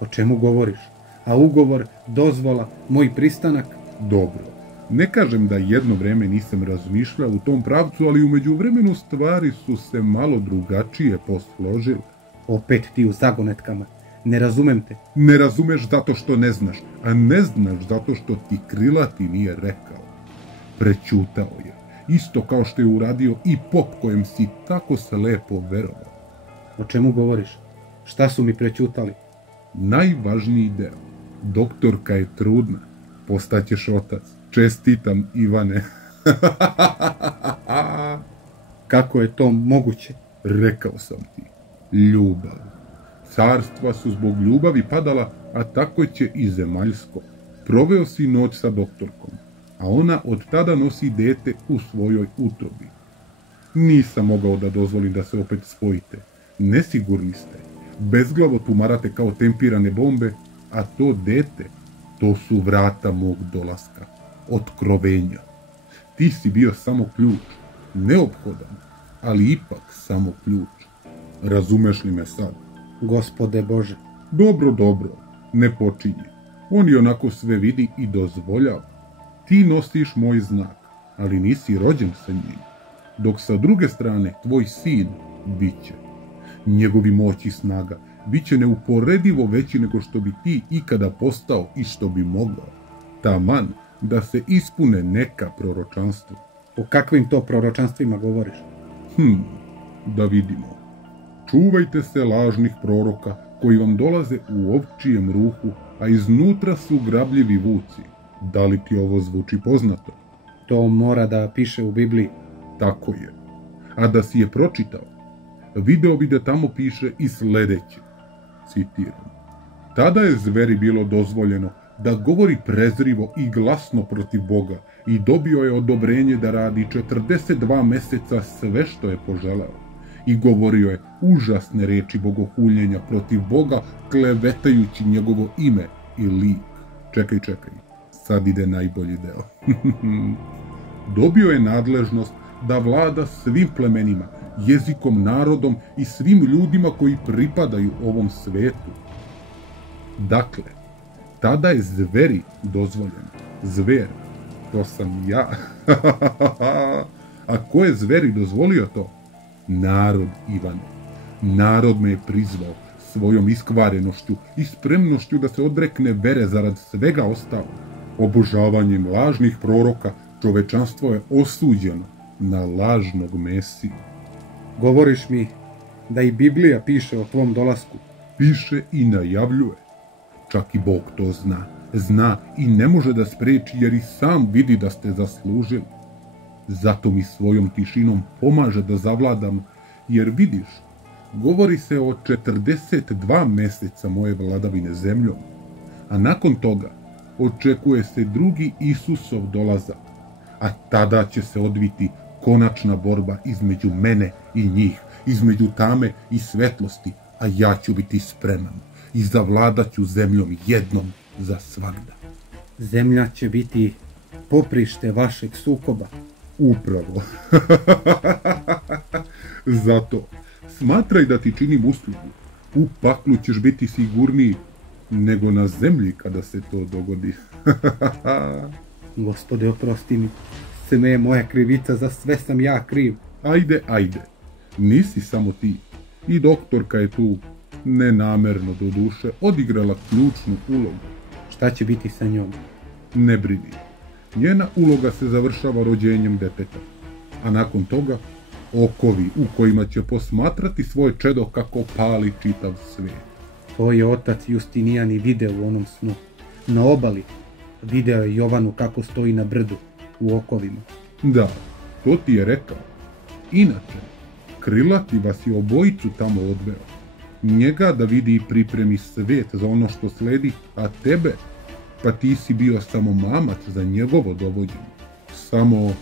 O čemu govoriš? A ugovor, dozvola, moj pristanak? Dobro. Ne kažem da jedno vreme nisam razmišljao u tom pravcu, ali u međuvremenu stvari su se malo drugačije posložile. Opet ti u zagonetkama. Ne razumem te. Ne razumeš zato što ne znaš, a ne znaš zato što ti krilati nije rekao. Prećutao je, isto kao što je uradio i pop kojem si tako se lepo verovao. O čemu govoriš? Šta su mi prećutali? Najvažniji deo. Doktorka je trudna. Postaćeš otac. Čestitam, Ivane. Kako je to moguće? Rekao sam ti. Ljubav. Carstva su zbog ljubavi padala, a tako će i zemaljsko. Proveo si noć sa doktorkom, a ona od tada nosi dete u svojoj utrobi. Nisam mogao da dozvolim da se opet spojite. Nesigurni ste. Bezglavo tumarate kao tempirane bombe, a to dete, to su vrata mog dolaska. Otkrovenja. Ti si bio samo ključ. Neophodan, ali ipak samo ključ. Razumeš li me sad? Gospode Bože. Dobro, ne počinje. On i onako sve vidi i dozvoljava. Ti nosiš moj znak, ali nisi rođen sa njim. Dok sa druge strane tvoj sin biće. Njegovi moć i snaga biće neuporedivo veći nego što bi ti ikada postao i što bi mogao. Taman da se ispune neka proročanstva. O kakvim to proročanstvima govoriš? Da vidimo. Čuvajte se lažnih proroka koji vam dolaze u ovčijem ruhu, a iznutra su grabljivi vuci. Da li ti ovo zvuči poznato? To mora da piše u Bibliji. Tako je. A da si je pročitao, video bi da tamo piše i sledeće. Citiram. Tada je zveri bilo dozvoljeno da govori prezrivo i glasno protiv Boga i dobio je odobrenje da radi 42 meseca sve što je poželeo. I govorio je užasne reči bogohuljenja protiv Boga, klevetajući njegovo ime i lik. Čekaj, sad ide najbolji deo. Dobio je nadležnost da vlada svim plemenima, jezikom, narodom i svim ljudima koji pripadaju ovom svetu. Dakle, tada je zveri dozvoljeno. Zver, to sam ja. A ko je zveri dozvolio to? Narod, Ivane. Narod me je prizvao svojom iskvarenošću i spremnošću da se odrekne vere zarad svega ostalog. Obožavanjem lažnih proroka čovečanstvo je osuđeno na lažnog Mesiju. Govoriš mi da i Biblija piše o tvom dolasku? Piše i najavljuje. Čak i Bog to zna. Zna i ne može da spreči jer i sam vidi da ste zaslužili. Zato mi svojom tišinom pomaže da zavladam, jer vidiš, govori se o 42 meseca moje vladavine zemljom, a nakon toga očekuje se drugi Isusov dolazak, a tada će se odviti konačna borba između mene i njih, između tame i svetlosti, a ja ću biti spreman i zavladat ću zemljom jednom za svagda. Zemlja će biti poprište vašeg sukoba. Upravo. Zato smatraj da ti činim uslugu. U paklu ćeš biti sigurniji nego na zemlji kada se to dogodi. Gospode, oprosti mi. Sve je moja krivica, za sve sam ja kriv. Ajde. Nisi samo ti. I doktorka je tu, nenamerno do duše, odigrala ključnu ulogu. Šta će biti sa njom? Ne brini. Njena uloga se završava rođenjem deteta. A nakon toga, okovi u kojima će posmatrati svoje čedo kako pali čitav svijet. To je otac Justinijan i video u onom snu. Na obali video je Jovanu kako stoji na brdu u okovima. Da, to ti je rekao. Inače, Krilati vas je obojicu tamo odveo. Njega da vidi i pripremi svijet za ono što sledi, a tebe, pa ti si bio samo mamac za njegovo dovođenje. Samo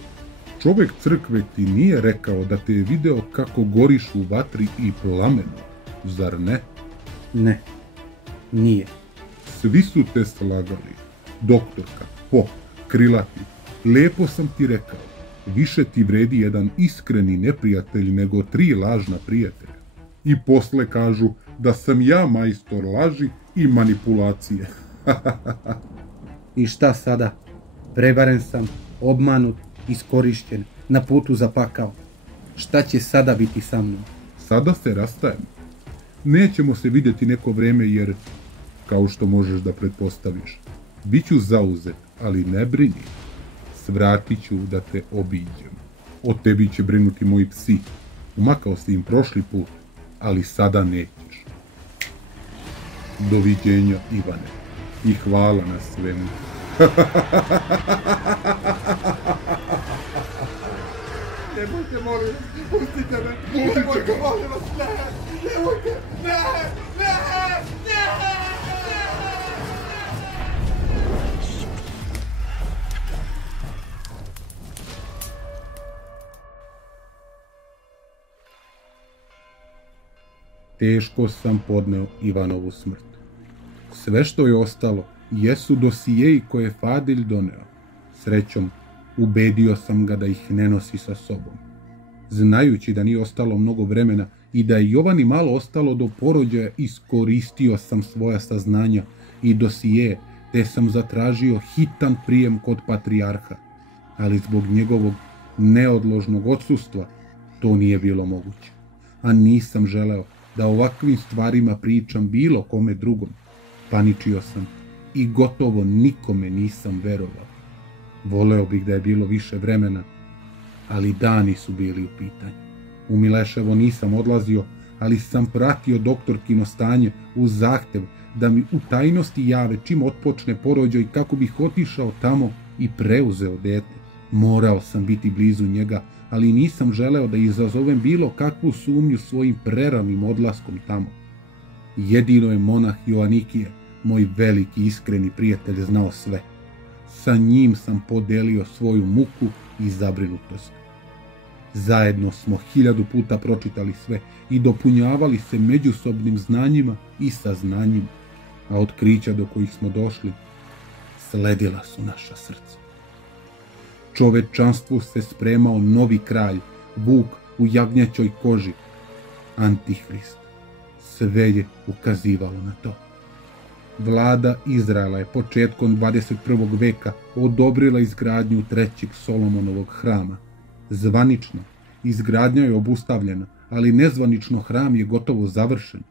čovjek crkve ti nije rekao da te je video kako goriš u vatri i plamenu, zar ne? Ne, nije. Svi su te slagali. Doktorka, pop, Krilati, lepo sam ti rekao, više ti vredi jedan iskreni neprijatelj nego 3 lažna prijatelja. I posle kažu da sam ja majstor laži i manipulacije. I šta sada? Prevaren sam, obmanut, iskorišćen, na putu za pakao. Šta će sada biti sa mnom? Sada se rastajemo. Nećemo se vidjeti neko vreme jer, kao što možeš da pretpostaviš, bit ću zauzet, ali ne brini. Svratit ću da te obiđem. O tebi će brinuti moji psi. Umakao si im prošli put, ali sada nećeš. Doviđenja, Ivane. I hvala na svemu. Nemojte, molim vas, pustite me, nemojte, molim vas, nemojte, ne! Teško sam podneo Ivanovu smrt. Sve što je ostalo jesu dosijeji koje je Fadilj doneo. Srećom, ubedio sam ga da ih ne nosi sa sobom. Znajući da nije ostalo mnogo vremena i da je Jovani malo ostalo do porođaja, iskoristio sam svoja saznanja i dosije, te sam zatražio hitan prijem kod patrijarha, ali zbog njegovog neodložnog odsustva to nije bilo moguće. A nisam želeo da ovakvim stvarima pričam bilo kome drugom. Paničio sam i gotovo nikome nisam verovao. Voleo bih da je bilo više vremena, ali dani su bili u pitanju. U Mileševo nisam odlazio, ali sam pratio doktorkino stanje uz zahtev da mi u tajnosti jave čim otpočne porođaj kako bih otišao tamo i preuzeo dete. Morao sam biti blizu njega, ali nisam želeo da izazovem bilo kakvu sumnju svojim preranim odlaskom tamo. Jedino je monah Joanikije, moj veliki iskreni prijatelj, znao sve. Sa njim sam podelio svoju muku i zabrinutost. Zajedno smo 1000 puta pročitali sve i dopunjavali se međusobnim znanjima i saznanjima, a otkrića do kojih smo došli sledila su naša srca. Čovečanstvu se spremao novi kralj, vuk u jagnjećoj koži, Antihrist. Sve je ukazivalo na to. Vlada Izraela je početkom 21. veka odobrila izgradnju trećeg Solomonovog hrama. Zvanično, izgradnja je obustavljena, ali nezvanično hram je gotovo završen.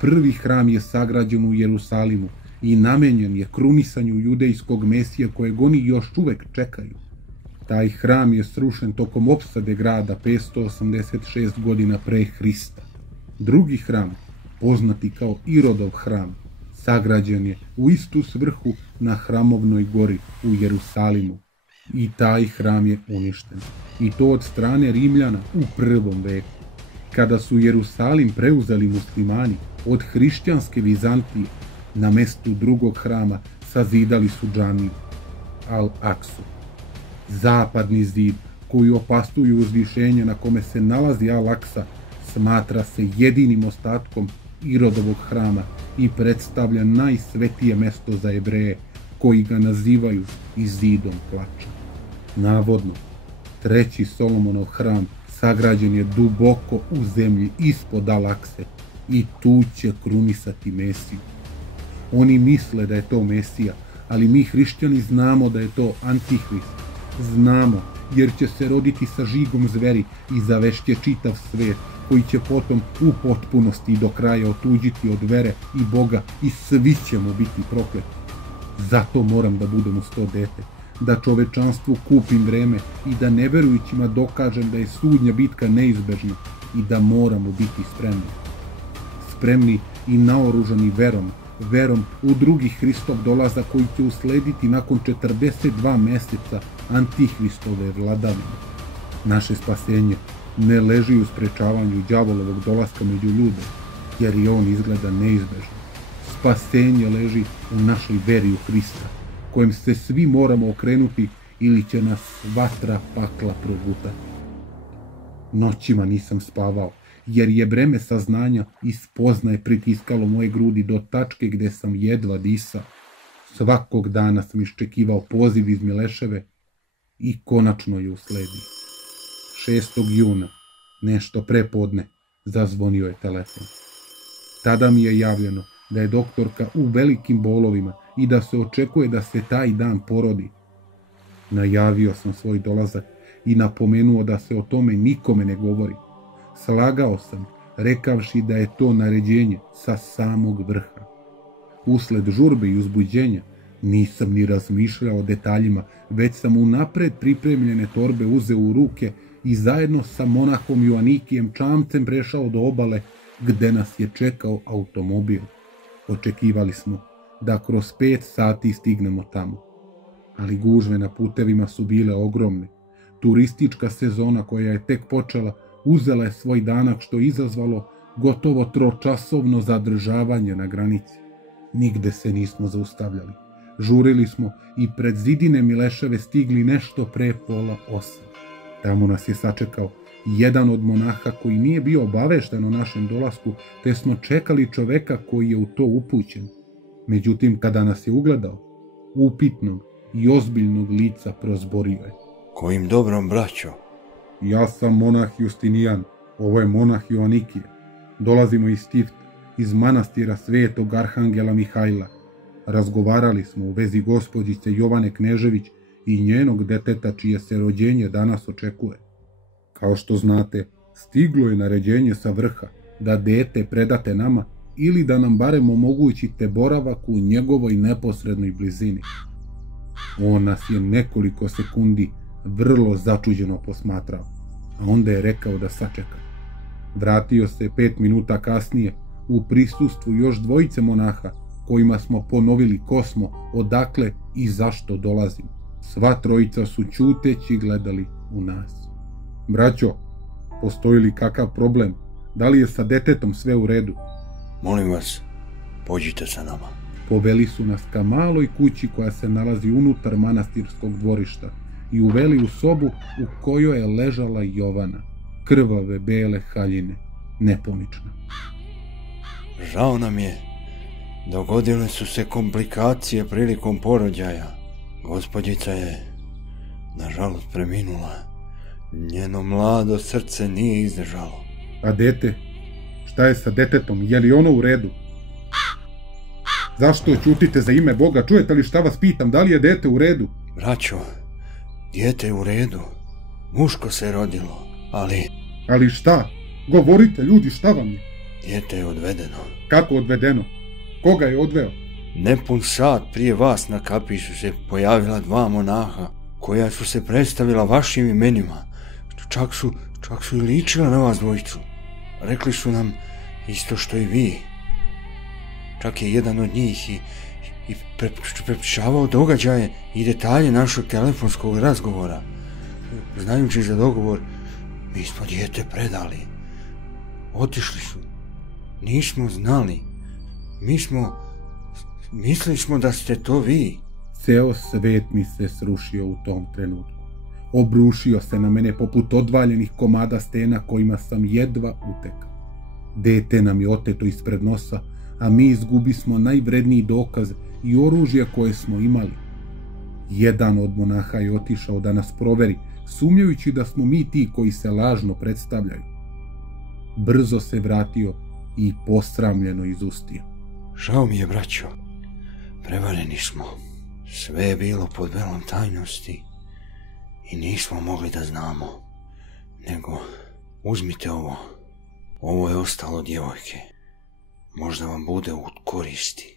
Prvi hram je sagrađen u Jerusalimu i namenjen je krunisanju judejskog mesija kojeg oni još uvek čekaju. Taj hram je srušen tokom opsade grada 586 godina pre Hrista. Drugi hram, poznati kao Irodov hram, sagrađen je u istu svrhu na Hramovnoj gori u Jerusalimu. I taj hram je uništen. I to od strane Rimljana u 1. veku. Kada su Jerusalim preuzeli muslimani od hrišćanske Vizantije, na mestu drugog hrama sazidali su džamiju Al-Aksu. Zapadni zid koji opastuje uzvišenje na kome se nalazi Al-Aksa smatra se jedinim ostatkom Irodovog hrama i predstavlja najsvetije mesto za Jevreje, koji ga nazivaju i zidom plača. Navodno, treći Solomonov hram sagrađen je duboko u zemlji ispod Al-Akse i tu će krunisati Mesiju. Oni misle da je to Mesija, ali mi hrišćani znamo da je to Antihrist. Znamo, jer će se roditi sa žigom zveri i zavešće čitav svet, koji će potom u potpunosti i do kraja otuđiti od vere i Boga i svi ćemo biti prokleti. Zato moram da budem uz to dete, da čovečanstvu kupim vreme i da neverujućima dokažem da je sudnja bitka neizbežna i da moramo biti spremni. Spremni i naoružani verom u drugi Hristov dolazak koji će uslediti nakon 42 meseca Antihristove vladavine. Naše spasenje ne leži u sprečavanju đavolovog dolaska među ljude, jer i on izgleda neizbežno. Spasenje leži u našoj veri u Hrista, kojem se svi moramo okrenuti ili će nas vatra pakla progutati. Noćima nisam spavao, jer je breme saznanja i spoznaje pritiskalo moje grudi do tačke gde sam jedva disao. Svakog dana sam iščekivao poziv iz Mileševe i konačno je usledio. 6. juna, nešto prepodne, zazvonio je telefon. Tada mi je javljeno da je doktorka u velikim bolovima i da se očekuje da se taj dan porodi. Najavio sam svoj dolazak i napomenuo da se o tome nikome ne govori. Slagao sam, rekavši da je to naređenje sa samog vrha. Usled žurbe i uzbuđenja nisam ni razmišljao o detaljima, već sam unapred pripremljene torbe uzeo u ruke i zajedno sa monahom Joanikijem čamcem prešao do obale gde nas je čekao automobil. Očekivali smo da kroz 5 sati stignemo tamo. Ali gužve na putevima su bile ogromne. Turistička sezona koja je tek počela uzela je svoj danak što je izazvalo gotovo 3-časovno zadržavanje na granici. Nigde se nismo zaustavljali. Žurili smo i pred zidine Mileševe stigli nešto pre 7:30. Tamo nas je sačekao jedan od monaha koji nije bio obavešten o našem dolasku, te smo čekali čoveka koji je u to upućen. Međutim, kada nas je ugledao, upitnog i ozbiljnog lica prozborio je. Kojim dobrom, braćo? Ja sam monah Justinijan, ovo je monah Joanikije. Dolazimo iz Tifta, iz manastira Svetog Arhangela Mihajla. Razgovarali smo u vezi gospođice Jovane Knežević i njenog deteta čije se rođenje danas očekuje. Kao što znate, stiglo je naređenje sa vrha da dete predate nama ili da nam barem omogućite boravak u njegovoj neposrednoj blizini. On nas je nekoliko sekundi vrlo začuđeno posmatrao, a onda je rekao da sačeka. Vratio se 5 minuta kasnije u prisustvu još 2 monaha kojima smo ponovili ko smo, odakle i zašto dolazimo. Sva 3 su ćuteći gledali u nas. Braćo, postoji li kakav problem? Da li je sa detetom sve u redu? Molim vas, pođite sa nama. Poveli su nas ka maloj kući koja se nalazi unutar manastirskog dvorišta i uveli u sobu u kojoj je ležala Jovana, krvave bele haljine, nepomična. Žao nam je, dogodile su se komplikacije prilikom porođaja. Gospođica je, nažalost, preminula. Njeno mlado srce nije izdržalo. A dete? Šta je sa detetom? Je li ono u redu? Zašto ćutite za ime Boga? Čujete li šta vas pitam? Da li je dete u redu? Braćo, dijete je u redu. Muško se rodilo, ali... Ali šta? Govorite, ljudi, šta vam je? Dijete je odvedeno. Kako odvedeno? Koga je odveo? Nepun sat prije vas na kapiji su se pojavila 2 monaha, koja su se predstavila vašim imenima. Čak su i ličila na vas dvojicu. Rekli su nam isto što i vi. Čak je jedan od njih i prepričavao događaje i detalje našeg telefonskog razgovora. Znajući za dogovor, mi smo dijete predali. Otišli su. Nismo znali. Mislili smo da ste to vi. Ceo svet mi se srušio u tom trenutku. Obrušio se na mene poput odvaljenih komada stena kojima sam jedva utekao. Dete nam je oteto ispred nosa, a mi izgubismo najvredniji dokaz i oružje koje smo imali. Jedan od monaha je otišao da nas proveri, sumnjajući da smo mi ti koji se lažno predstavljaju. Brzo se vratio i posramljeno izustio. Žao mi je, braćo. Prevareni smo. Sve je bilo pod velom tajnosti i nismo mogli da znamo. Nego, uzmite ovo. Ovo je ostalo djevojke. Možda vam bude u koristi.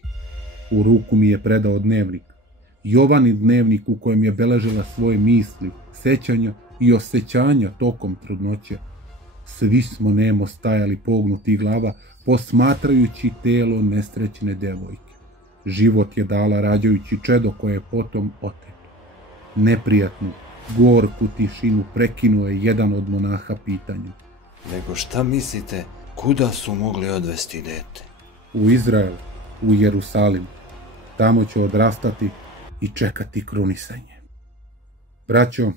U ruku mi je predao dnevnik. Jovanin dnevnik u kojem je beležila svoje misli, sećanja i osjećanja tokom trudnoće. Svi smo nemo stajali pognuti glava, posmatrajući telo nesrećne devojke. Život je dala rađajući čedo koje je potom oteto. Neprijatnu, gorku tišinu prekinuo je jedan od monaha pitanjem. Nego šta mislite, kuda su mogli odvesti dete? U Izrael, u Jerusalim. Tamo će odrastati i čekati krunisanje. Braćo,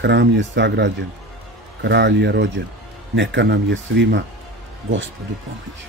hram je sagrađen, kralj je rođen, neka nam je svima Gospodu pomoći.